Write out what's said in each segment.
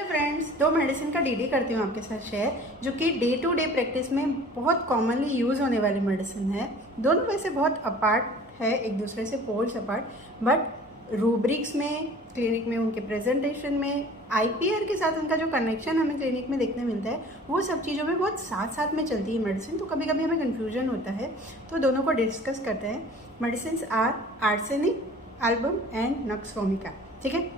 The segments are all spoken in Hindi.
फ्रेंड्स, दो मेडिसिन का डीडी करती हूँ आपके साथ शेयर, जो कि डे टू डे प्रैक्टिस में बहुत कॉमनली यूज़ होने वाली मेडिसिन है। दोनों वैसे बहुत अपार्ट है, एक दूसरे से पोल्स अपार्ट, बट रूब्रिक्स में, क्लिनिक में, उनके प्रेजेंटेशन में, आईपीआर के साथ उनका जो कनेक्शन हमें क्लिनिक में देखने मिलता है, वो सब चीज़ों में बहुत साथ साथ में चलती है मेडिसिन। तो कभी कभी हमें कन्फ्यूजन होता है, तो दोनों को डिस्कस करते हैं। Medicine are arsenic, album and nux vomica. ठीक है,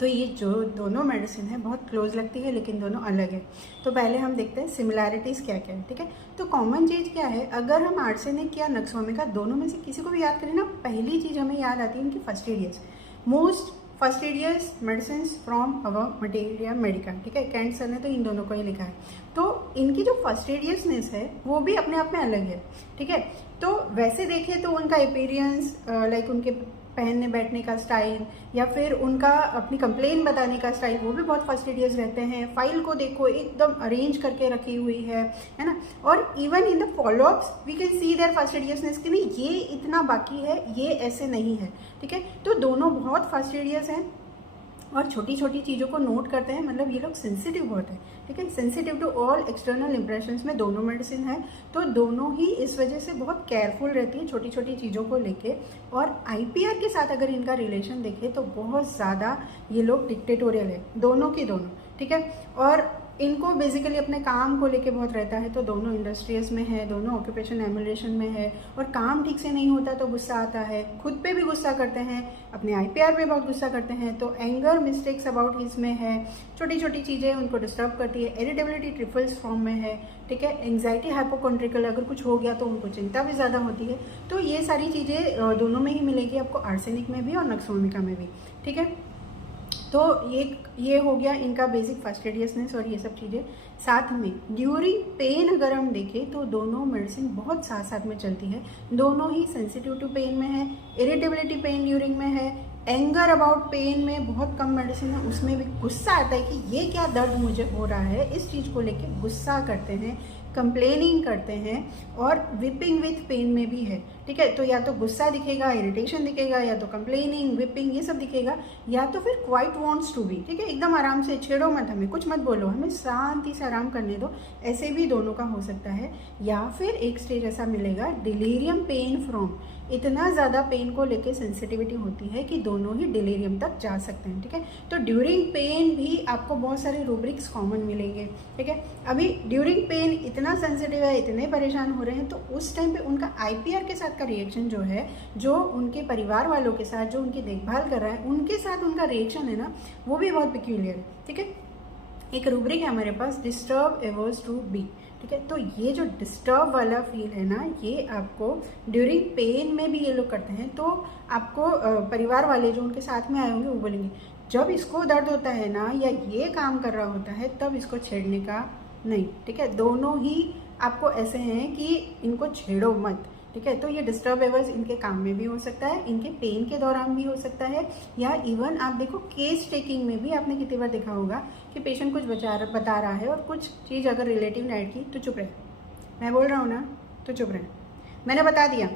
तो ये जो दोनों मेडिसिन है बहुत क्लोज लगती है, लेकिन दोनों अलग है। तो पहले हम देखते हैं सिमिलैरिटीज़ क्या क्या है। ठीक है, तो कॉमन चीज़ क्या है, अगर हम आर्सेनिक या नक्सवोमिका दोनों में से किसी को भी याद करें ना, पहली चीज़ हमें याद आती है इनकी fastidious, most fastidious medicine from our materia medica. ठीक है, कैंट सर ने तो इन दोनों को ही लिखा है। तो इनकी जो फस्टिडियसनेस है वो भी अपने आप में अलग है। ठीक है, तो वैसे देखें तो उनका अपीयरेंस, लाइक उनके पहनने बैठने का स्टाइल या फिर उनका अपनी कंप्लेन बताने का स्टाइल, वो भी बहुत फस्टिडियस रहते हैं। फाइल को देखो, एकदम अरेंज करके रखी हुई है ना। और even in the followups we can see their fastidiousness कि नहीं, ये इतना बाकी है, ये ऐसे नहीं है। ठीक है, तो दोनों बहुत फस्टिडियस हैं और छोटी छोटी चीज़ों को नोट करते हैं। मतलब ये लोग सेंसिटिव बहुत है। ठीक है, sensitive to all external impressions में दोनों मेडिसिन है। तो दोनों ही इस वजह से बहुत केयरफुल रहती है छोटी छोटी चीज़ों को लेके। और आईपीआर के साथ अगर इनका रिलेशन देखें तो बहुत ज़्यादा ये लोग डिक्टेटोरियल है, दोनों की दोनों। ठीक है, और इनको बेसिकली अपने काम को लेके बहुत रहता है। तो दोनों इंडस्ट्रीज में है, दोनों ऑक्यूपेशन एमुलेशन में है, और काम ठीक से नहीं होता तो गुस्सा आता है, खुद पे भी गुस्सा करते हैं, अपने आईपीआर पे बहुत गुस्सा करते हैं। तो एंगर मिस्टेक्स अबाउट हिज में है, छोटी छोटी चीज़ें उनको डिस्टर्ब करती है। इरिटेबिलिटी ट्रिपल्स फॉर्म में है। ठीक है, एंग्जाइटी हाइपोकॉन्ड्रिकल, अगर कुछ हो गया तो उनको चिंता भी ज़्यादा होती है। तो ये सारी चीज़ें दोनों में ही मिलेगी आपको, आर्सेनिक में भी और नक्सवोमिका में भी। ठीक है, तो ये हो गया इनका बेसिक फस्टिडियसनेस और ये सब चीज़ें। साथ में ड्यूरिंग पेन अगर हम देखें तो दोनों मेडिसिन बहुत साथ साथ में चलती है। दोनों ही सेंसिटिव टू पेन में है, इरिटेबिलिटी पेन ड्यूरिंग में है, एंगर अबाउट पेन में बहुत कम मेडिसिन है। उसमें भी गुस्सा आता है कि ये क्या दर्द मुझे हो रहा है, इस चीज़ को लेके गुस्सा करते हैं, कंप्लेनिंग करते हैं। और विपिंग विथ पेन में भी है। ठीक है, तो या तो गुस्सा दिखेगा, इरिटेशन दिखेगा, या तो कंप्लेनिंग, विपिंग, ये सब दिखेगा, या तो फिर क्वाइट वांट्स टू बी। ठीक है, एकदम आराम से, छेड़ो मत हमें, कुछ मत बोलो, हमें शांति से आराम करने दो, ऐसे भी दोनों का हो सकता है। या फिर एक स्टेज ऐसा मिलेगा डिलीरियम पेन फ्रॉम, इतना ज़्यादा पेन को लेके सेंसिटिविटी होती है कि दोनों ही डिलीरियम तक जा सकते हैं। ठीक है, तो ड्यूरिंग पेन भी आपको बहुत सारे रूब्रिक्स कॉमन मिलेंगे। ठीक है, अभी ड्यूरिंग पेन इतना सेंसिटिव है, इतने परेशान हो रहे हैं, तो उस टाइम पे उनका आईपीआर के साथ का रिएक्शन जो है, जो उनके परिवार वालों के साथ, जो उनकी देखभाल कर रहा है उनके साथ उनका रिएक्शन है ना, वो भी बहुत पिक्यूलियर है। ठीक है, एक रूब्रिक है हमारे पास, डिस्टर्ब एवर्स टू बी। ठीक है, तो ये जो डिस्टर्ब वाला फील है ना, ये आपको ड्यूरिंग पेन में भी ये लोग करते हैं। तो आपको परिवार वाले जो उनके साथ में आए होंगे वो बोलेंगे, जब इसको दर्द होता है ना, या ये काम कर रहा होता है, तब इसको छेड़ने का नहीं। ठीक है, दोनों ही आपको ऐसे हैं कि इनको छेड़ो मत। ठीक है, तो ये डिस्टर्ब एवर्स इनके काम में भी हो सकता है, इनके पेन के दौरान भी हो सकता है, या इवन आप देखो केस टेकिंग में भी आपने कितनी बार देखा होगा कि पेशेंट कुछ बता रहा है और कुछ चीज़ अगर रिलेटिव ने ऐड की तो चुप रहे, मैं बोल रहा हूँ ना तो चुप रहे, मैंने बता दिया,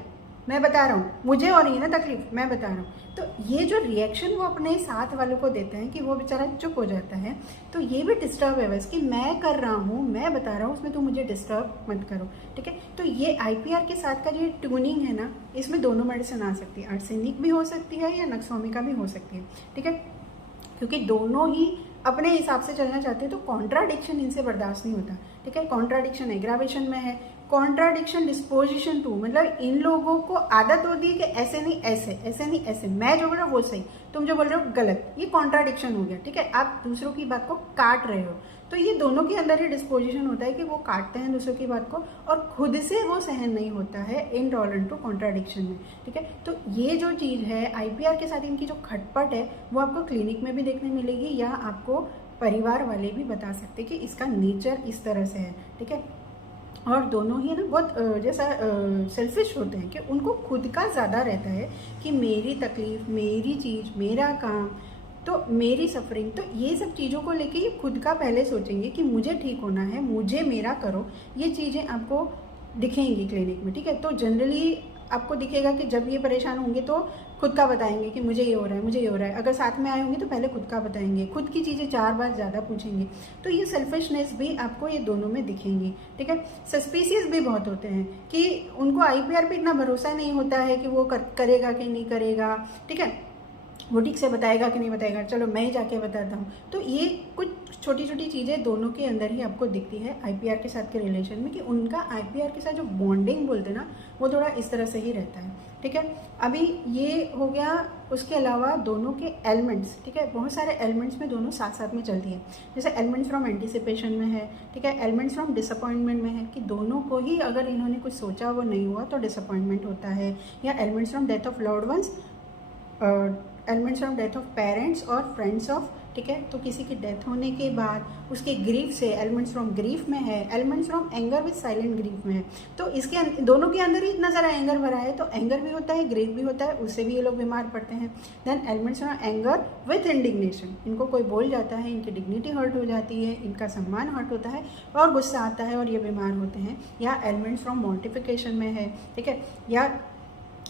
मैं बता रहा हूँ, मुझे और नहीं ना तकलीफ, मैं बता रहा हूँ। तो ये जो रिएक्शन वो अपने साथ वालों को देते हैं कि वो बेचारा चुप हो जाता है, तो ये भी डिस्टर्ब है बस कि मैं कर रहा हूँ, मैं बता रहा हूँ, उसमें तुम मुझे डिस्टर्ब मत करो। ठीक है, तो ये आईपीआर के साथ का जो ट्यूनिंग है ना, इसमें दोनों मेडिसिन आ सकती है, आर्सेनिक भी हो सकती है या नक्सवोमिका भी हो सकती है। ठीक है, क्योंकि दोनों ही अपने हिसाब से चलना चाहते हैं, तो कॉन्ट्राडिक्शन इनसे बर्दाश्त नहीं होता। ठीक है, कॉन्ट्राडिक्शन एग्रावेशन में है, कॉन्ट्राडिक्शन डिस्पोजिशन टू, मतलब इन लोगों को आदत होती है कि ऐसे नहीं ऐसे, ऐसे नहीं ऐसे, मैं जो बोल रहा हूँ वो सही, तुम जो बोल रहे हो गलत, ये कॉन्ट्राडिक्शन हो गया। ठीक है, आप दूसरों की बात को काट रहे हो। तो ये दोनों के अंदर ही डिस्पोजिशन होता है कि वो काटते हैं दूसरों की बात को, और खुद से वो सहन नहीं होता है, इनटॉलरेंट टू कॉन्ट्राडिक्शन में। ठीक है, तो ये जो चीज़ है आईपीआर के साथ इनकी जो खटपट है, वो आपको क्लिनिक में भी देखने मिलेगी, या आपको परिवार वाले भी बता सकते कि इसका नेचर इस तरह से है। ठीक है, और दोनों ही ना बहुत जैसा सेल्फिश होते हैं कि उनको खुद का ज़्यादा रहता है कि मेरी तकलीफ़, मेरी चीज़, मेरा काम, तो मेरी सफरिंग, तो ये सब चीज़ों को लेके ये खुद का पहले सोचेंगे कि मुझे ठीक होना है, मुझे मेरा करो। ये चीज़ें आपको दिखेंगी क्लिनिक में। ठीक है, तो जनरली आपको दिखेगा कि जब ये परेशान होंगे तो खुद का बताएंगे कि मुझे ये हो रहा है, मुझे ये हो रहा है। अगर साथ में आए होंगे तो पहले खुद का बताएंगे, खुद की चीज़ें 4 बार ज़्यादा पूछेंगे। तो ये सेल्फिशनेस भी आपको ये दोनों में दिखेंगी, ठीक है। सस्पिशियस भी बहुत होते हैं कि उनको IPR पे इतना भरोसा नहीं होता है कि वो करेगा कि नहीं करेगा, ठीक है, वो ठीक से बताएगा कि नहीं बताएगा, चलो मैं ही जाके बताता हूँ। तो ये कुछ छोटी छोटी चीज़ें दोनों के अंदर ही आपको दिखती है IPR के साथ के रिलेशन में, कि उनका IPR के साथ जो बॉन्डिंग बोलते हैं ना, वो थोड़ा इस तरह से ही रहता है, ठीक है। अभी ये हो गया। उसके अलावा दोनों के एलिमेंट्स, ठीक है, बहुत सारे एलिमेंट्स में दोनों साथ साथ में चलती है। जैसे एलिमेंट्स फ्रॉम एंटिसिपेशन में है, ठीक है, एलिमेंट्स फ्रॉम डिसअपॉइंटमेंट में है कि दोनों को ही अगर इन्होंने कुछ सोचा वो नहीं हुआ तो डिसअपॉइंटमेंट होता है। या elements from death of loved ones, elements from death of parents और फ्रेंड्स ऑफ, ठीक है, तो किसी की डेथ होने के बाद उसके ग्रीफ से, एलिमेंट्स फ्रॉम ग्रीफ में है, elements from anger with silent grief में है। तो इसके दोनों के अंदर ही इतना सारा एंगर भरा है, तो एंगर भी होता है, ग्रीफ भी होता है, उससे भी ये लोग बीमार पड़ते हैं। Then ailments from anger with indignation, इनको कोई बोल जाता है, इनकी डिग्निटी हर्ट हो जाती है, इनका सम्मान हर्ट होता है और गुस्सा आता है और ये बीमार होते हैं। या एलिमेंट्स फ्रॉम मॉर्टिफिकेशन में है, ठीक है, या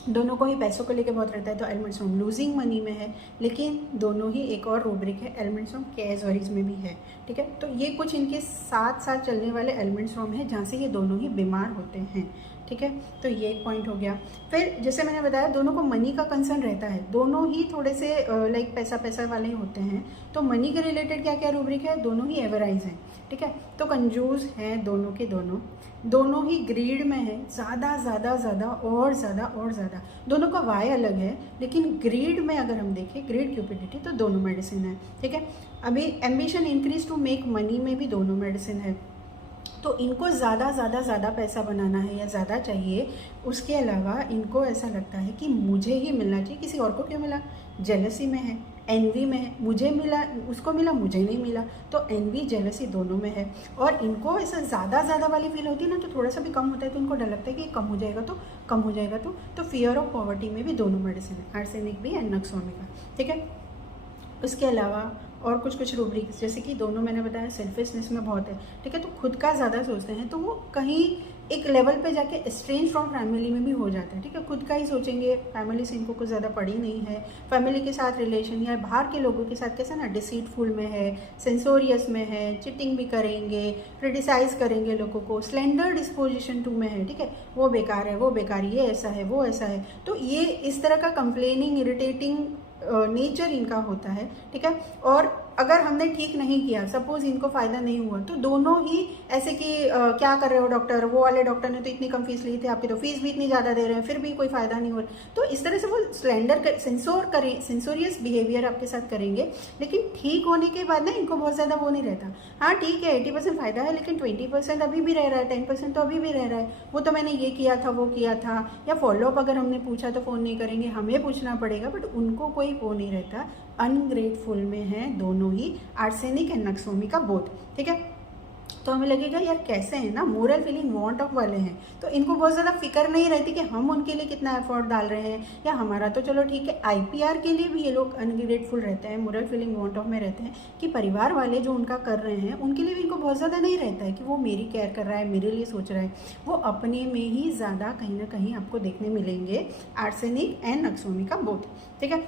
दोनों को ही पैसों को लेके बहुत रहता है, तो एलिमेंट्स फ्रॉम लूजिंग मनी में है। लेकिन दोनों ही एक और रूब्रिक है, एलिमेंट्स फ्रॉम केयर्स वरीज में भी है, ठीक है। तो ये कुछ इनके साथ साथ चलने वाले एलिमेंट्स फ्रॉम है जहाँ से ये दोनों ही बीमार होते हैं, ठीक है। तो ये एक पॉइंट हो गया। फिर जैसे मैंने बताया दोनों को मनी का कंसर्न रहता है, दोनों ही थोड़े से लाइक पैसा वाले होते हैं। तो मनी के रिलेटेड क्या क्या रूब्रिक है, दोनों ही एवराइज हैं, ठीक है। तो कंजूस हैं दोनों के दोनों ही ग्रीड में है, ज़्यादा ज़्यादा ज़्यादा और ज़्यादा और ज़्यादा। दोनों का वाई अलग है, लेकिन ग्रीड में अगर हम देखें, ग्रीड क्यूपिडिटी, तो दोनों मेडिसिन है, ठीक है। अभी ambition increase to make money में भी दोनों मेडिसिन है। तो इनको ज़्यादा पैसा बनाना है या ज़्यादा चाहिए। उसके अलावा इनको ऐसा लगता है कि मुझे ही मिलना चाहिए, किसी और को क्यों मिला। जेलसी में है, एनवी में है, मुझे मिला उसको मिला मुझे नहीं मिला, तो एनवी जेलसी दोनों में है। और इनको ऐसा ज़्यादा वाली फील होती है ना, तो थोड़ा सा भी कम होता है तो इनको डर लगता है कि कम हो जाएगा तो फियर ऑफ पॉवर्टी में भी दोनों मेडिसिन है, आर्सेनिक भी एंड नक्सोमिका, ठीक है। उसके अलावा और कुछ रूब्रिक्स, जैसे कि दोनों मैंने बताया सेल्फिशनेस में बहुत है, ठीक है। तो खुद का ज़्यादा सोचते हैं, तो वो कहीं एक लेवल पे जाके एस्ट्रेंज फ्रॉम फैमिली में भी हो जाता है, ठीक है। खुद का ही सोचेंगे, फैमिली से इनको कुछ ज़्यादा पड़ी नहीं है। फैमिली के साथ रिलेशन या बाहर के लोगों के साथ कैसा ना, डिसीटफुल में है, सेंसोरियस में है, चिटिंग भी करेंगे, क्रिटिसाइज करेंगे लोगों को, स्लेंडर डिस्पोजिशन टू में है, ठीक है, वो बेकार है, वो बेकार, ये ऐसा है, वो ऐसा है। तो ये इस तरह का कंप्लेनिंग, इरिटेटिंग नेचर इनका होता है, ठीक है। और अगर हमने ठीक नहीं किया, सपोज इनको फ़ायदा नहीं हुआ, तो दोनों ही ऐसे कि क्या कर रहे हो डॉक्टर, वो वाले डॉक्टर ने तो इतनी कम फीस ली थी, आपकी तो फीस भी इतनी ज़्यादा दे रहे हैं, फिर भी कोई फ़ायदा नहीं हो रहा। तो इस तरह से वो सेंसोरियस बिहेवियर आपके साथ करेंगे। लेकिन ठीक होने के बाद ना इनको बहुत ज़्यादा वो नहीं रहता। हाँ ठीक है 80% फ़ायदा है, लेकिन 20% अभी भी रह रहा है, 10% तो अभी भी रह रहा है। वो तो मैंने ये किया था, वो किया था। या फॉलोअप अगर हमने पूछा तो फ़ोन नहीं करेंगे, हमें पूछना पड़ेगा, बट उनको कोई वो नहीं रहता। अनग्रेटफुल में है दोनों ही, आर्सेनिक एंड नक्सोमिका बोथ, ठीक है। तो हमें लगेगा यार कैसे हैं ना, मोरल फीलिंग वांट ऑफ वाले हैं, तो इनको बहुत ज़्यादा फिक्र नहीं रहती कि हम उनके लिए कितना एफर्ट डाल रहे हैं, या हमारा तो चलो ठीक है। IPR के लिए भी ये लोग अनग्रेटफुल रहते हैं, मोरल फीलिंग वांट ऑफ में रहते हैं कि परिवार वाले जो उनका कर रहे हैं उनके लिए भी इनको बहुत ज़्यादा नहीं रहता है कि वो मेरी केयर कर रहा है, मेरे लिए सोच रहा है। वो अपने में ही ज़्यादा कहीं ना कहीं आपको देखने मिलेंगे, आर्सेनिक एंड नक्सोमिका बोथ, ठीक है।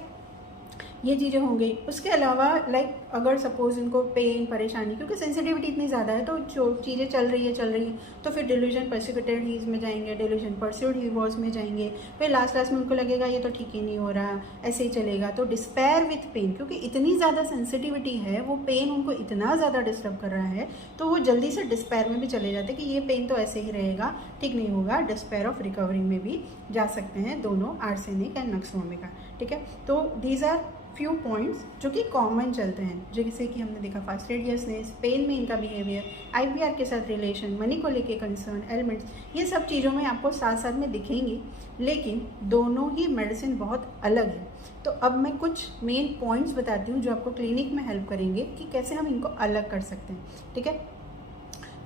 ये चीज़ें हो गई। उसके अलावा लाइक अगर सपोज इनको पेन, परेशानी, क्योंकि सेंसिटिविटी इतनी ज़्यादा है, तो जो चीज़ें चल रही है तो फिर डिल्यूजन परसिक्यूटेड हीज में जाएंगे, डिल्यूजन परस्यूड हीवॉज में जाएंगे, फिर लास्ट में उनको लगेगा ये तो ठीक ही नहीं हो रहा, ऐसे ही चलेगा। तो डिस्पेयर विथ पेन, क्योंकि इतनी ज़्यादा सेंसिटिविटी है, वो पेन उनको इतना ज़्यादा डिस्टर्ब कर रहा है, तो वो जल्दी से डिस्पेयर में भी चले जाते हैं कि ये पेन तो ऐसे ही रहेगा, ठीक नहीं होगा। डिस्पेयर ऑफ रिकवरी में भी जा सकते हैं दोनों, आर्सेनिक एंड नक्सोमिका, ठीक है। तो दीज आर फ्यू पॉइंट्स जो कि कॉमन चलते हैं, जैसे कि हमने देखा फास्टिडियसनेस, पेन में इनका बिहेवियर, IPR के साथ रिलेशन, मनी को लेके कंसर्न, एलिमेंट्स, ये सब चीज़ों में आपको साथ साथ में दिखेंगी। लेकिन दोनों ही मेडिसिन बहुत अलग है। तो अब मैं कुछ मेन पॉइंट्स बताती हूँ जो आपको क्लिनिक में हेल्प करेंगे कि कैसे हम इनको अलग कर सकते हैं, ठीक है।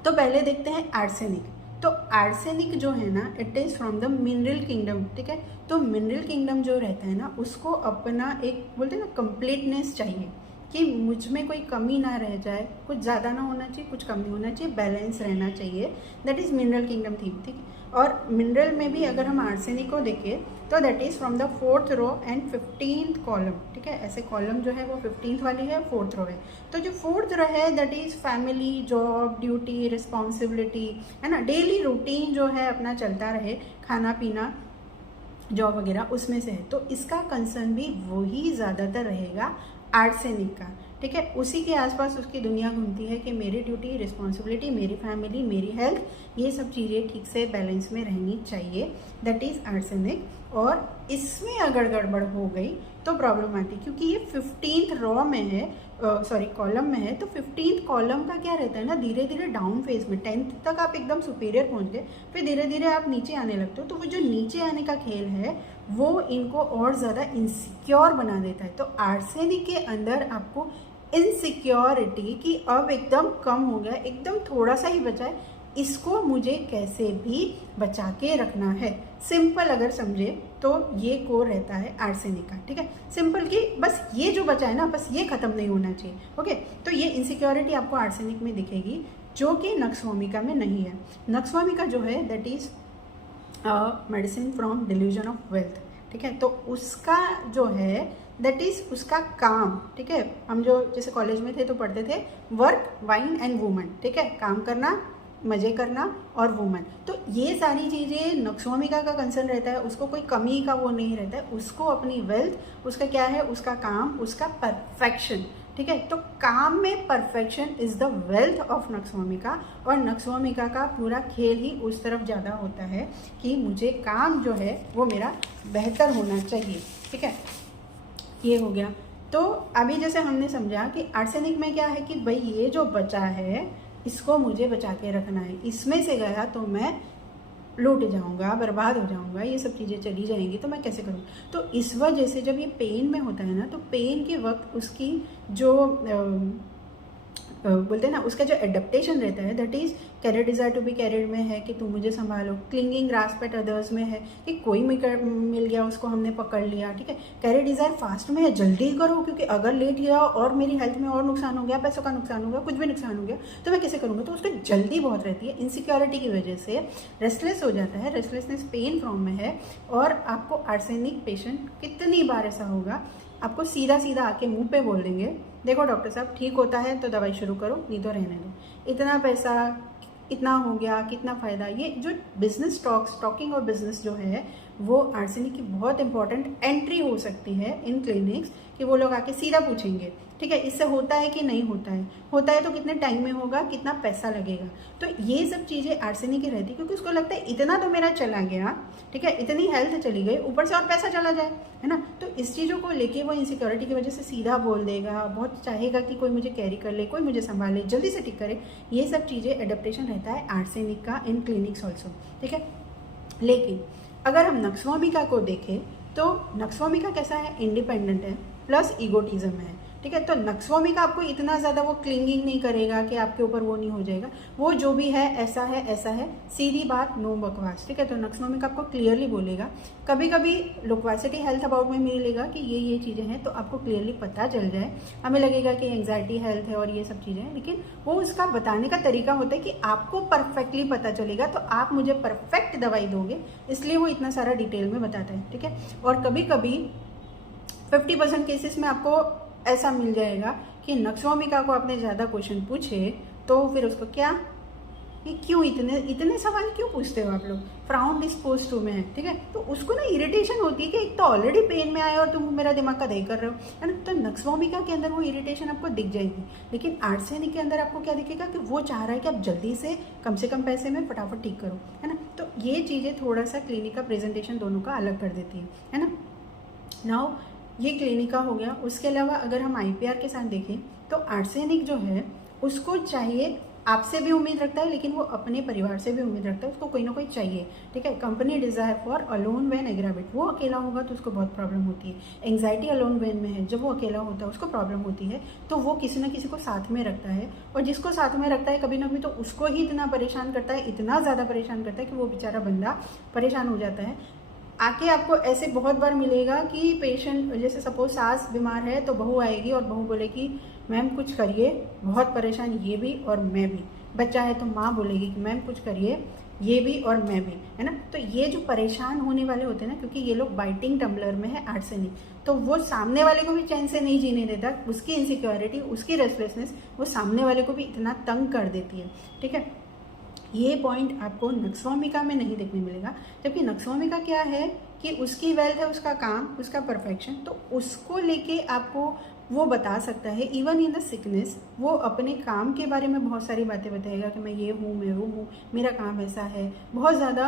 तो पहले देखते हैं आर्सेनिक। तो आर्सेनिक जो है ना, it is from the mineral kingdom, ठीक है। तो मिनरल किंगडम जो रहता है ना, उसको अपना एक बोलते हैं ना कंप्लीटनेस चाहिए, कि मुझ में कोई कमी ना रह जाए, कुछ ज़्यादा ना होना चाहिए, कुछ कम नहीं होना चाहिए, बैलेंस रहना चाहिए। That is mineral kingdom theme, ठीक है। और मिनरल में भी अगर हम आर्सेनिक को देखें तो that is from the 4th row and 15th column, ठीक है। ऐसे कॉलम जो है वो 15th वाली है, 4th रो है। तो जो 4th रो है that is family, job, duty, responsibility, है ना, डेली रूटीन जो है अपना चलता रहे, खाना पीना, जॉब वगैरह, उसमें से है। तो इसका कंसर्न भी वही ज़्यादातर रहेगा आर्सेनिक का, ठीक है। उसी के आसपास उसकी दुनिया घूमती है कि मेरी ड्यूटी, रिस्पॉन्सिबिलिटी, मेरी फैमिली, मेरी हेल्थ, ये सब चीज़ें ठीक से बैलेंस में रहनी चाहिए। That is arsenic. और इसमें अगर गड़बड़ हो गई तो प्रॉब्लम आती है, क्योंकि ये 15th रॉ में है, सॉरी कॉलम में है। तो 15th कॉलम का क्या रहता है ना, धीरे धीरे डाउन फेज में 10th तक आप एकदम सुपीरियर पहुंच गए, फिर धीरे धीरे आप नीचे आने लगते हो। तो वो जो नीचे आने का खेल है वो इनको और ज़्यादा इनसिक्योर बना देता है। तो आर्सेनिक के अंदर आपको इनसिक्योरिटी कि अब एकदम कम हो गया, एकदम थोड़ा सा ही बचा है, इसको मुझे कैसे भी बचा के रखना है। सिंपल अगर समझे तो ये कोर रहता है आर्सेनिक का, ठीक है। सिंपल कि बस ये जो बचा है ना, बस ये खत्म नहीं होना चाहिए। ओके, तो ये इनसिक्योरिटी आपको आर्सेनिक में दिखेगी, जो कि नक्सवामिका में नहीं है। नक्सवामिका जो है that is medicine from delusion of wealth, ठीक है। तो उसका जो है दैट इज उसका काम, ठीक है। हम जो जैसे कॉलेज में थे तो पढ़ते थे वर्क, वाइन एंड वुमन, ठीक है। काम करना, मज़े करना और वुमन। तो ये सारी चीज़ें नक्सवामिका का कंसर्न रहता है, उसको कोई कमी का वो नहीं रहता है, उसको अपनी वेल्थ, उसका क्या है, उसका काम, उसका परफेक्शन, ठीक है। तो काम में perfection is the wealth of nux vomica. और नक्सवामिका का पूरा खेल ही उस तरफ ज़्यादा होता है कि मुझे काम जो है वो मेरा बेहतर होना चाहिए, ठीक है। ये हो गया। तो अभी जैसे हमने समझा कि आर्सेनिक में क्या है कि भाई ये जो बचा है इसको मुझे बचा के रखना है, इसमें से गया तो मैं लूट जाऊंगा, बर्बाद हो जाऊंगा, ये सब चीज़ें चली जाएंगी, तो मैं कैसे करूँ। तो इस वजह से जब ये पेन में होता है ना, तो पेन के वक्त उसकी जो बोलते हैं ना, उसका जो एडेप्टेशन रहता है that is carrier desire to be carrier में है कि तुम मुझे संभालो, क्लिंगिंग ग्रास्प एट अदर्स में है कि कोई मिल गया उसको हमने पकड़ लिया, ठीक है। कैरियर डिज़ायर फास्ट में है, जल्दी करो, क्योंकि अगर लेट गया और मेरी हेल्थ में और नुकसान हो गया, पैसों का नुकसान हो गया, कुछ भी नुकसान हो गया, तो मैं कैसे करूँगा। तो उसको जल्दी बहुत रहती है, इनसिक्योरिटी की वजह से रेस्टलेस हो जाता है, रेस्टलेसनेस पेन फॉर्म में है। और आपको आर्सेनिक पेशेंट कितनी बार ऐसा होगा, आपको सीधा सीधा आके मुंह पे बोल देंगे, देखो डॉक्टर साहब ठीक होता है तो दवाई शुरू करो, नहीं तो रहने दो, इतना पैसा, इतना हो गया, कितना फ़ायदा। ये जो बिजनेस स्टॉकिंग और बिजनेस जो है वो आर्सेनिक की बहुत इंपॉर्टेंट एंट्री हो सकती है इन क्लिनिक्स, कि वो लोग आके सीधा पूछेंगे, ठीक है, इससे होता है कि नहीं होता है, होता है तो कितने टाइम में होगा, कितना पैसा लगेगा। तो ये सब चीज़ें आर्सेनिक की रहती है, क्योंकि उसको लगता है इतना तो मेरा चला गया, ठीक है, इतनी हेल्थ चली गई, ऊपर से और पैसा चला जाए, है ना। तो इस चीज़ों को लेके वो इनसिक्योरिटी की वजह से सीधा बोल देगा, बहुत चाहेगा कि कोई मुझे कैरी कर ले, कोई मुझे संभाले, जल्दी से ठीक करे। ये सब चीज़ें एडेप्टेशन रहता है आर्सेनिक का इन क्लिनिक्स ऑल्सो, ठीक है। लेकिन अगर हम नक्सवामिका को देखें तो नक्सवामिका कैसा है, इंडिपेंडेंट है प्लस ईगोटिज्म है, ठीक है। तो नक्सवामिका आपको इतना ज़्यादा वो क्लिंगिंग नहीं करेगा कि आपके ऊपर वो नहीं हो जाएगा, वो जो भी है ऐसा है ऐसा है, सीधी बात, नो बकवास, ठीक है। तो नक्सवामिका आपको क्लियरली बोलेगा। कभी कभी लोक्वासिटी हेल्थ अबाउट में मिलेगा कि ये चीज़ें हैं, तो आपको क्लियरली पता चल जाए, हमें लगेगा कि एंग्जाइटी हेल्थ है और ये सब चीज़ें हैं, लेकिन वो उसका बताने का तरीका होता है कि आपको परफेक्टली पता चलेगा, तो आप मुझे परफेक्ट दवाई दोगे, इसलिए वो इतना सारा डिटेल में बताता है, ठीक है। और कभी कभी 50% केसेस में आपको ऐसा मिल जाएगा कि नक्सवामिका को आपने ज़्यादा क्वेश्चन पूछे तो फिर उसको क्या, ये क्यों इतने सवाल क्यों पूछते हो आप लोग, फ्राउन डिस्पोज टू में है, ठीक है। तो उसको ना इरिटेशन होती है कि एक तो ऑलरेडी पेन में आए और तुम मेरा दिमाग का दही कर रहे हो, है ना। तो नक्सवामिका के अंदर वो इरिटेशन आपको दिख जाएगी, लेकिन आर्सेनिक के अंदर आपको क्या दिखेगा कि वो चाह रहा है कि आप जल्दी से कम पैसे में फटाफट ठीक करो, है ना। तो ये चीज़ें थोड़ा सा क्लिनिक का प्रेजेंटेशन दोनों का अलग कर देती है ना। नाउ ये क्लिनिका हो गया। उसके अलावा अगर हम IPR के साथ देखें तो आर्सेनिक जो है उसको चाहिए, आपसे भी उम्मीद रखता है, लेकिन वो अपने परिवार से भी उम्मीद रखता है, उसको कोई ना कोई चाहिए, ठीक है। Company desire for alone when aggravate, वो अकेला होगा तो उसको बहुत प्रॉब्लम होती है। एंग्जाइटी अलोन व्हेन में है, जब वो अकेला होता है उसको प्रॉब्लम होती है, तो वो किसी ना किसी को साथ में रखता है, और जिसको साथ में रखता है कभी ना कभी तो उसको ही इतना परेशान करता है, इतना ज़्यादा परेशान करता है कि वो बेचारा बंदा परेशान हो जाता है। आके आपको ऐसे बहुत बार मिलेगा कि पेशेंट, जैसे सपोज सास बीमार है तो बहू आएगी और बहू बोलेगी मैम कुछ करिए, बहुत परेशान ये भी और मैं भी। बच्चा है तो माँ बोलेगी कि मैम कुछ करिए, ये भी और मैं भी, है ना। तो ये जो परेशान होने वाले होते हैं ना, क्योंकि ये लोग बाइटिंग टम्बलर में है आर्सेनिक, तो वो सामने वाले को भी चैन से नहीं जीने देता। उसकी इनसिक्योरिटी, उसकी रेस्टलेसनेस वो सामने वाले को भी इतना तंग कर देती है, ठीक है। ये पॉइंट आपको नक्सवामिका में नहीं देखने मिलेगा। जबकि नक्सवामिका क्या है कि उसकी वेल्थ है, उसका काम, उसका परफेक्शन, तो उसको लेके आपको वो बता सकता है। इवन इन द सिकनेस वो अपने काम के बारे में बहुत सारी बातें बताएगा कि मैं ये हूँ, मैं वो हूँ, मेरा काम ऐसा है। बहुत ज़्यादा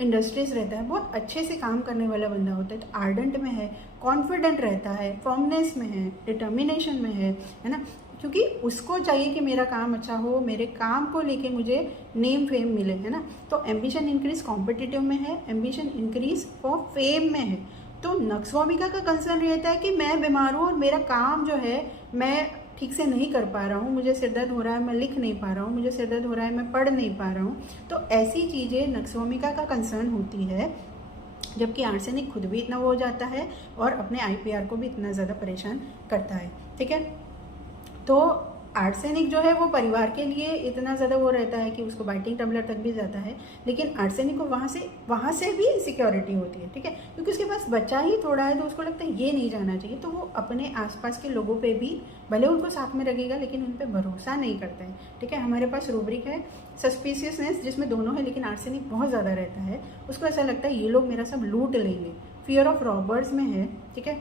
इंडस्ट्रीज रहता है, बहुत अच्छे से काम करने वाला बंदा होता है, तो आर्डेंट में है, कॉन्फिडेंट रहता है, फॉर्मनेस में है, डिटर्मिनेशन में है ना। क्योंकि उसको चाहिए कि मेरा काम अच्छा हो, मेरे काम को लेके मुझे नेम फेम मिले, है ना। तो एम्बिशन इंक्रीज कॉम्पिटिटिव में है, एम्बिशन इंक्रीज फॉर फेम में है। तो नक्सवामिका का कंसर्न रहता है कि मैं बीमार हूँ और मेरा काम जो है मैं ठीक से नहीं कर पा रहा हूँ, मुझे सिरदर्द हो रहा है, मैं लिख नहीं पा रहा हूँ, मुझे सिरदर्द हो रहा है, मैं पढ़ नहीं पा रहा हूँ। तो ऐसी चीज़ें नक्सवामिका का कंसर्न होती है। जबकि आर्सेनिक खुद भी इतना वो हो जाता है और अपने IPR को भी इतना ज़्यादा परेशान करता है, ठीक है। तो आर्सेनिक जो है वो परिवार के लिए इतना ज़्यादा वो रहता है कि उसको बाइटिंग टम्बलर तक भी जाता है, लेकिन आर्सेनिक को वहाँ से भी इनसिक्योरिटी होती है, ठीक है। क्योंकि उसके पास बच्चा ही थोड़ा है तो उसको लगता है ये नहीं जाना चाहिए, तो वो अपने आसपास के लोगों पे भी भले उनको साथ में रखेगा लेकिन उन पर भरोसा नहीं करता है, ठीक है। हमारे पास रूब्रिक है सस्पिशियसनेस, जिसमें दोनों है लेकिन आर्सेनिक बहुत ज़्यादा रहता है। उसको ऐसा लगता है ये लोग मेरा सब लूट लेंगे। फियर ऑफ रॉबर्स में है, ठीक है।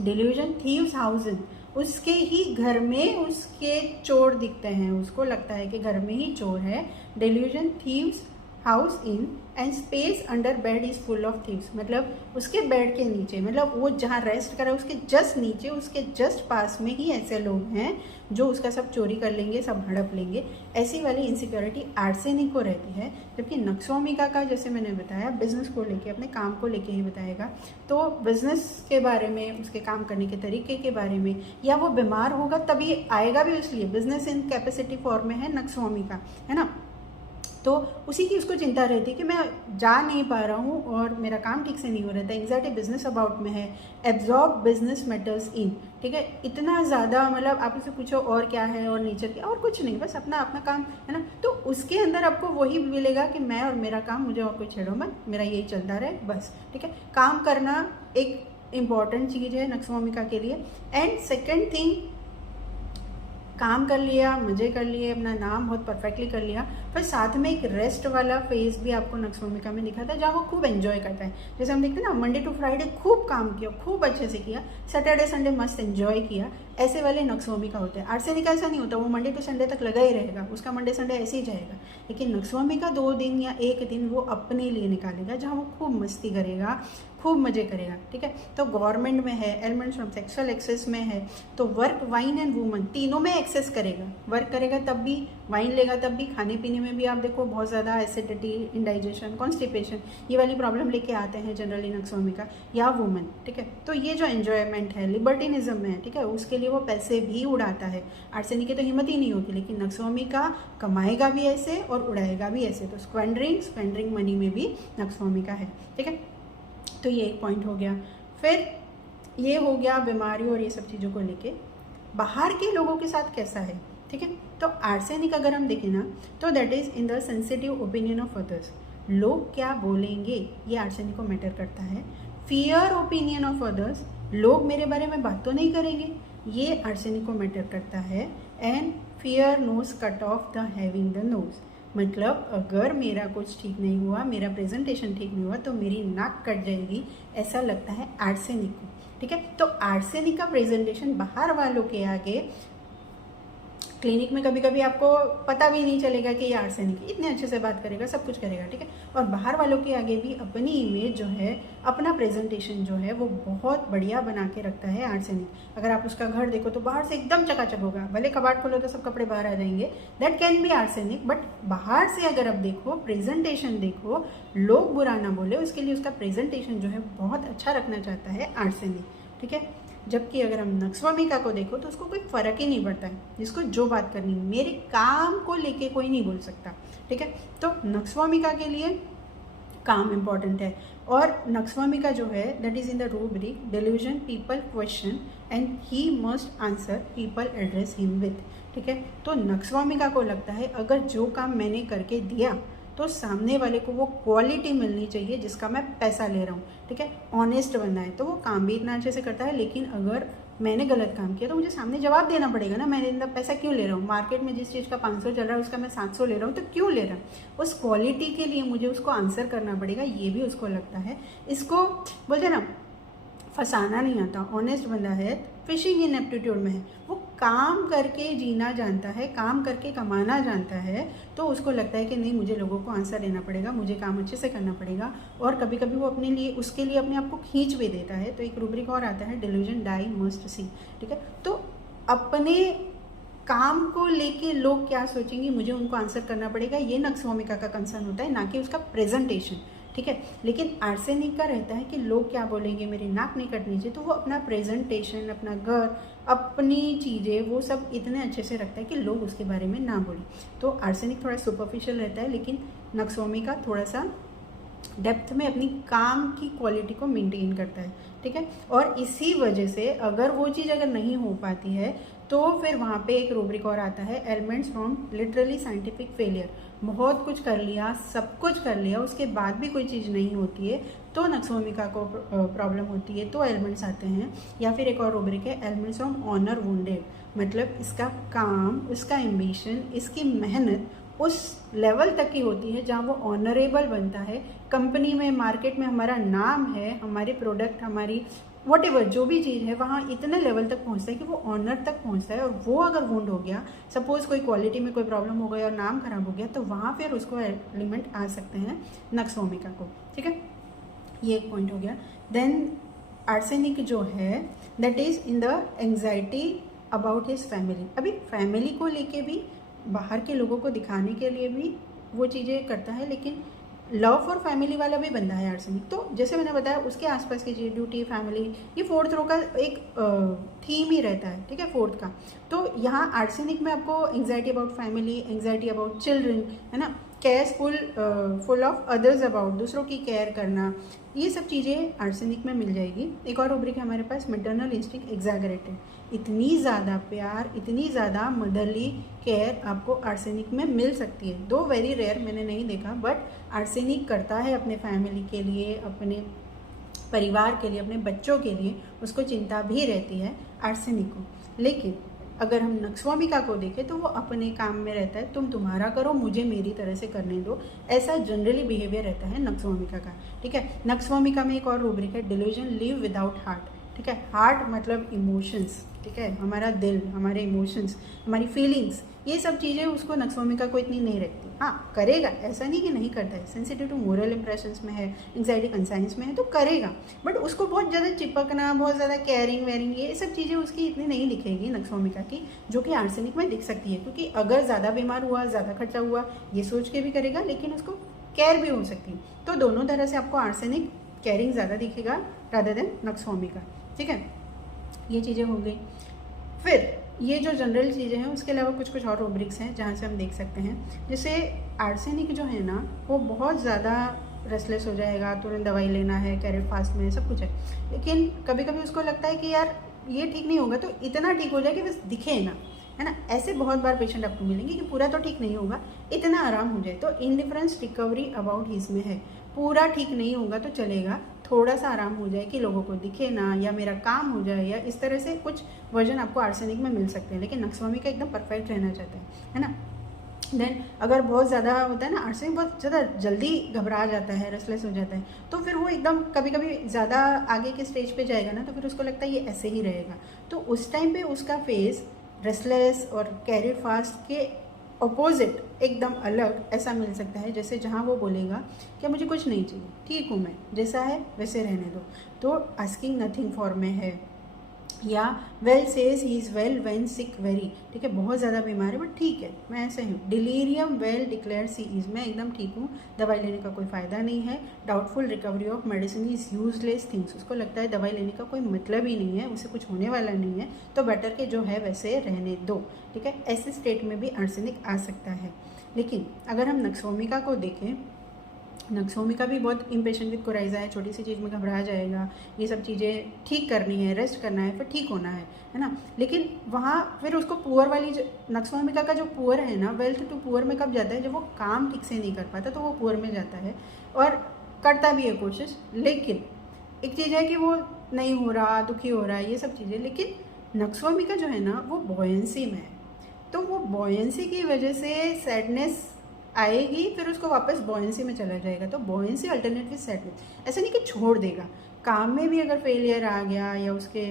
डिल्यूजन थीव्स हाउस इन, उसके ही घर में उसके चोर दिखते हैं, उसको लगता है कि घर में ही चोर है। Delusion thieves house in and space under bed is full of thieves, मतलब उसके बेड के नीचे, मतलब वो जहाँ रेस्ट कर रहा है उसके जस्ट नीचे, उसके जस्ट पास में ही ऐसे लोग हैं जो उसका सब चोरी कर लेंगे, सब हड़प लेंगे। ऐसी वाली इनसिक्योरिटी आर्सेनिक को रहती है। जबकि नक्सवामिका का, जैसे मैंने बताया, बिजनेस को लेके, अपने काम को लेके ही बताएगा। तो बिजनेस के बारे में, उसके काम करने के तरीके के बारे में, या वो बीमार होगा तभी आएगा भी, इसलिए बिजनेस इन कैपेसिटी फॉर्म में है नक्सवामिका, है ना। तो उसी की उसको चिंता रहती है कि मैं जा नहीं पा रहा हूँ और मेरा काम ठीक से नहीं हो रहा था। एंग्जाइटी बिजनेस अबाउट में है, एब्जॉर्ब बिजनेस मैटर्स इन, ठीक है। इतना ज़्यादा, मतलब आप उससे पूछो और क्या है और नेचर क्या, और कुछ नहीं, बस अपना अपना काम, है ना। तो उसके अंदर आपको वही मिलेगा कि मैं और मेरा काम, मुझे और कोई छेड़ो मत, मेरा यही चलता रहे बस, ठीक है। काम करना एक इम्पॉर्टेंट चीज़ है नक्सवामिका के लिए। एंड सेकेंड थिंग, काम कर लिया, मजे कर लिए, अपना नाम बहुत परफेक्टली कर लिया, पर साथ में एक रेस्ट वाला फेज भी आपको नक्सवामिका में दिखा था, जहाँ वो खूब एंजॉय करता है। जैसे हम देखते हैं ना, मंडे टू फ्राइडे खूब काम किया, खूब अच्छे से किया, सैटरडे संडे मस्त एंजॉय किया, ऐसे वाले नक्सवामिका होते हैं। आर्सेनिक ऐसा नहीं होता, वो मंडे टू संडे तक लगा ही रहेगा, उसका मंडे संडे ऐसे ही जाएगा। लेकिन नक्सवामिका 2 दिन या 1 दिन वो अपने लिए निकालेगा, जहाँ वो खूब मस्ती करेगा, खूब मजे करेगा, ठीक है। तो गवर्नमेंट में है, एलिमेंट्स फ्रॉम सेक्सुअल एक्सेस में है, तो वर्क, वाइन एंड वुमन तीनों में एक्सेस करेगा। वर्क करेगा तब भी, वाइन लेगा तब भी, खाने पीने में भी आप देखो बहुत ज़्यादा एसिडिटी, इंडाइजेशन, कॉन्स्टिपेशन, ये वाली प्रॉब्लम लेके आते हैं जनरली नक्सवामिका या वुमन, ठीक है। तो ये जो एन्जॉयमेंट है, लिबर्टिनिज्म में है, ठीक है, उसके लिए वो पैसे भी उड़ाता है। आर्सेनिक की तो हिम्मत ही नहीं होती, लेकिन नक्सवामिका कमाएगा भी ऐसे और उड़ाएगा भी ऐसे। तो स्क्वेंडरिंग मनी में भी नक्सवामिका है, ठीक है। तो ये एक पॉइंट हो गया। फिर ये हो गया बीमारी और ये सब चीज़ों को लेके। बाहर के लोगों के साथ कैसा है, ठीक है। तो आर्सेनिक अगर हम देखें ना, तो that is in the sensitive opinion of others. लोग क्या बोलेंगे ये आर्सेनिक को मैटर करता है। फियर ओपिनियन ऑफ अदर्स, लोग मेरे बारे में बात तो नहीं करेंगे, ये आर्सेनिक को मैटर करता है। And fear nose cut off the having the nose, मतलब अगर मेरा कुछ ठीक नहीं हुआ, मेरा प्रेजेंटेशन ठीक नहीं हुआ तो मेरी नाक कट जाएगी, ऐसा लगता है आर्सेनिक को, ठीक है। तो आर्सेनिक का प्रेजेंटेशन बाहर वालों के आगे, क्लिनिक में कभी कभी आपको पता भी नहीं चलेगा कि ये आर्सेनिक है, इतने अच्छे से बात करेगा, सब कुछ करेगा, ठीक है। और बाहर वालों के आगे भी अपनी इमेज जो है, अपना प्रेजेंटेशन जो है वो बहुत बढ़िया बना के रखता है आर्सेनिक। अगर आप उसका घर देखो तो बाहर से एकदम चकाचक होगा, भले कबाड़ खोलो तो सब कपड़े बाहर आ जाएंगे, that can be arsenic. But बाहर से अगर आप देखो, प्रेजेंटेशन देखो, लोग बुरा ना बोले, उसके लिए उसका प्रेजेंटेशन जो है बहुत अच्छा रखना चाहता है आर्सेनिक, ठीक है। जबकि अगर हम नक्सवामिका को देखो तो उसको कोई फर्क ही नहीं पड़ता है, जिसको जो बात करनी, मेरे काम को लेके कोई नहीं बोल सकता, ठीक है। तो नक्सवामिका के लिए काम इम्पॉर्टेंट है। और नक्सवामिका जो है that is in the rubric delusion people question and he must answer people address him with. ठीक है, तो नक्सवामिका को लगता है अगर जो काम मैंने करके दिया तो सामने वाले को वो क्वालिटी मिलनी चाहिए जिसका मैं पैसा ले रहा हूँ। ठीक है, ऑनेस्ट बनना है तो वो काम भी इतना अच्छे से करता है, लेकिन अगर मैंने गलत काम किया तो मुझे सामने जवाब देना पड़ेगा ना, मैंने इतना पैसा क्यों ले रहा हूँ, मार्केट में जिस चीज़ का 500 चल रहा है उसका मैं 700 ले रहा हूँ तो क्यों ले रहा हूँ, उस क्वालिटी के लिए मुझे उसको आंसर करना पड़ेगा, ये भी उसको लगता है। इसको बोलते ना फंसाना नहीं आता, ऑनेस्ट बंदा है, फिशिंग इन एप्टीट्यूड में है, वो काम करके जीना जानता है, काम करके कमाना जानता है, तो उसको लगता है कि नहीं मुझे लोगों को आंसर देना पड़ेगा, मुझे काम अच्छे से करना पड़ेगा, और कभी कभी वो अपने लिए उसके लिए अपने आप को खींच भी देता है। तो एक रूब्रिक और आता है डिल्यूजन डाई मस्ट सी। ठीक है, तो अपने काम को लेके लोग क्या सोचेंगे मुझे उनको आंसर करना पड़ेगा, ये नक्सवामिका का कंसर्न होता है, ना कि उसका प्रेजेंटेशन। ठीक है, लेकिन आर्सेनिक का रहता है कि लोग क्या बोलेंगे, मेरी नाक नहीं कटनी चाहिए, तो वो अपना प्रेजेंटेशन, अपना घर, अपनी चीज़ें वो सब इतने अच्छे से रखता है कि लोग उसके बारे में ना बोलें। तो आर्सेनिक थोड़ा सुपरफिशियल रहता है, लेकिन नक्सवामिका थोड़ा सा डेप्थ में अपनी काम की क्वालिटी को मेंटेन करता है। ठीक है, और इसी वजह से अगर वो चीज़ अगर नहीं हो पाती है तो फिर वहाँ पे एक रूब्रिक और आता है elements from literally scientific failure. बहुत कुछ कर लिया, सब कुछ कर लिया, उसके बाद भी कोई चीज़ नहीं होती है तो नक्सवामिका को प्रॉब्लम होती है, तो एलिमेंट्स आते हैं। या फिर एक और रूब्रिक है एलिमेंट्स फ्रॉम ऑनर वुंडेड, मतलब इसका काम, इसका एम्बिशन, इसकी मेहनत उस लेवल तक की होती है जहाँ वो ऑनरेबल बनता है, कंपनी में, मार्केट में हमारा नाम है, हमारी प्रोडक्ट, हमारी वॉटेवर जो भी चीज़ है वहाँ इतने लेवल तक पहुँचता है कि वो ऑनर तक पहुँचता है। और वो अगर वुंड हो गया, सपोज कोई क्वालिटी में कोई प्रॉब्लम हो गई और नाम खराब हो गया, तो वहाँ फिर उसको एलिमेंट आ सकते हैं नक्सवामिका को। ठीक है, ये एक पॉइंट हो गया। देन आर्सेनिक जो है that is in the anxiety about his family. अभी फैमिली को लेके भी, बाहर के लोगों को दिखाने के लिए भी वो चीज़ें करता है, लेकिन लव फॉर फैमिली वाला भी बंदा है आर्सेनिक। तो जैसे मैंने बताया उसके आसपास की चीज़, ड्यूटी, फैमिली, ये फोर्थ रो का एक थीम ही रहता है। ठीक है, फोर्थ का। तो यहाँ आर्सेनिक में आपको anxiety about family, anxiety about children, है ना, careful full of others about, दूसरों की केयर करना, ये सब चीज़ें आर्सेनिक में मिल जाएगी। एक और रूब्रिक है हमारे पास मैटरनल इंस्टिंक्ट एग्जैगरेटेड, इतनी ज़्यादा प्यार, इतनी ज़्यादा मदरली केयर आपको आर्सेनिक में मिल सकती है। दो वेरी रेयर, मैंने नहीं देखा, बट आर्सेनिक करता है अपने फैमिली के लिए, अपने परिवार के लिए, अपने बच्चों के लिए, उसको चिंता भी रहती है आर्सेनिक को। लेकिन अगर हम नक्सवामिका को देखें तो वो अपने काम में रहता है, तुम तुम्हारा करो, मुझे मेरी तरह से करने दो, ऐसा जनरली बिहेवियर रहता है नक्सवामिका का। ठीक है, नक्सवामिका में एक और रूब्रिक है डिल्यूजन लिव विदाउट हार्ट। ठीक है, हार्ट मतलब इमोशंस। ठीक है, हमारा दिल, हमारे इमोशंस, हमारी फीलिंग्स, ये सब चीज़ें उसको नक्सवामिका को इतनी नहीं रखती। हाँ करेगा, ऐसा नहीं कि नहीं करता है, सेंसिटिव टू मोरल इंप्रेशंस में है, एंग्जाइटी कंसाइंस में है तो करेगा, बट उसको बहुत ज़्यादा चिपकना, बहुत ज़्यादा केयरिंग वेयरिंग, ये सब चीज़ें उसकी इतनी नहीं दिखेगी नक्सवामिका की, जो कि आर्सेनिक में दिख सकती है। क्योंकि अगर ज़्यादा बीमार हुआ, ज़्यादा खर्चा हुआ, ये सोच के भी करेगा, लेकिन उसको केयर भी हो सकती है। तो दोनों तरह से आपको आर्सेनिक केयरिंग ज़्यादा दिखेगा रादर देन नक्सवामिका। ठीक है, ये चीज़ें हो गई। फिर ये जो जनरल चीज़ें हैं, उसके अलावा कुछ कुछ और रूब्रिक्स हैं जहाँ से हम देख सकते हैं। जैसे आर्सेनिक जो है ना, वो बहुत ज़्यादा रेस्टलेस हो जाएगा, तुरंत दवाई लेना है, कैरेट फास्ट में सब कुछ है, लेकिन कभी कभी उसको लगता है कि यार ये ठीक नहीं होगा, तो इतना ठीक हो जाए कि बस दिखे ना, है ना। ऐसे बहुत बार पेशेंट आपको मिलेंगे कि पूरा तो ठीक नहीं होगा, इतना आराम हो जाए। तो इंडिफरेंस रिकवरी अबाउट हिज में है, पूरा ठीक नहीं होगा तो चलेगा, थोड़ा सा आराम हो जाए कि लोगों को दिखे ना, या मेरा काम हो जाए, या इस तरह से कुछ वर्जन आपको आर्सेनिक में मिल सकते हैं। लेकिन नक्सवामिका एकदम परफेक्ट रहना चाहता है ना। देन अगर बहुत ज़्यादा होता है ना, आर्सेनिक बहुत ज़्यादा जल्दी घबरा जाता है, रेस्टलेस हो जाता है, तो फिर वो एकदम कभी कभी ज़्यादा आगे के स्टेज पे जाएगा ना, तो फिर उसको लगता है ये ऐसे ही रहेगा। तो उस टाइम पे उसका फेस रेस्टलेस और कैरी फास्ट के अपोजिट एकदम अलग ऐसा मिल सकता है, जैसे जहाँ वो बोलेगा कि मुझे कुछ नहीं चाहिए, ठीक हूँ मैं, जैसा है वैसे रहने दो। तो आस्किंग नथिंग फॉर में है, या well says he is well when sick very, ठीक है, बहुत ज़्यादा बीमार है बट ठीक है मैं ऐसे हूँ। Delirium well declare she is, मैं एकदम ठीक हूँ, दवाई लेने का कोई फ़ायदा नहीं है। Doubtful recovery of medicine is useless things, उसको लगता है दवाई लेने का कोई मतलब ही नहीं है, उसे कुछ होने वाला नहीं है, तो बेटर के जो है वैसे रहने दो। ठीक है, ऐसे स्टेट में भी आर्सेनिक आ सकता है। लेकिन अगर हम नक्सवामिका को देखें, नक्सोमिका भी बहुत इम्पेशेंट विद कोराइजा है, छोटी सी चीज़ में घबरा जाएगा, ये सब चीज़ें ठीक करनी है, रेस्ट करना है, फिर ठीक होना है ना। लेकिन वहाँ फिर उसको पुअर वाली जो नक्सोमिका का जो पुअर है ना, वेल्थ टू पुअर में कब जाता है, जब वो काम ठीक से नहीं कर पाता तो वो पुअर में जाता है और करता भी है कोशिश। लेकिन एक चीज़ है कि वो नहीं हो रहा, दुखी हो रहा है, ये सब चीज़ें। लेकिन नक्सोमिका जो है ना वो बॉयंसी में है, तो वो बॉयंसी की वजह से सैडनेस आएगी, फिर उसको वापस बॉयंसी में चला जाएगा। तो बॉयंसी अल्टरनेट विद सैडनेस, ऐसा नहीं कि छोड़ देगा। काम में भी अगर फेलियर आ गया या उसके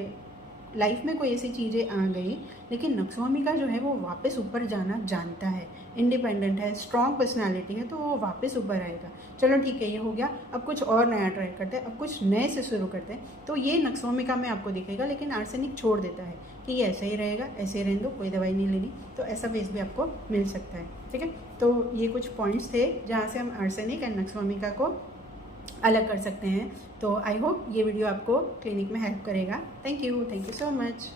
लाइफ में कोई ऐसी चीज़ें आ गई, लेकिन नक्सोमिका जो है वो वापस ऊपर जाना जानता है, इंडिपेंडेंट है, स्ट्रॉन्ग पर्सनालिटी है, तो वो वापस ऊपर आएगा। चलो ठीक है, ये हो गया। अब कुछ और नया ट्राई करते हैं, अब कुछ नए से शुरू करते हैं। तो ये नक्सोमिका में आपको दिखेगा, लेकिन आर्सेनिक छोड़ देता है कि ये ऐसा ही रहेगा, ऐसे ही रहने दो, कोई दवाई नहीं लेनी। तो ऐसा फेस भी आपको मिल सकता है। ठीक है, तो ये कुछ पॉइंट्स थे जहाँ से हम आर्सेनिक एंड नक्सोमिका को अलग कर सकते हैं। तो आई होप ये वीडियो आपको क्लिनिक में हेल्प करेगा। Thank you so much.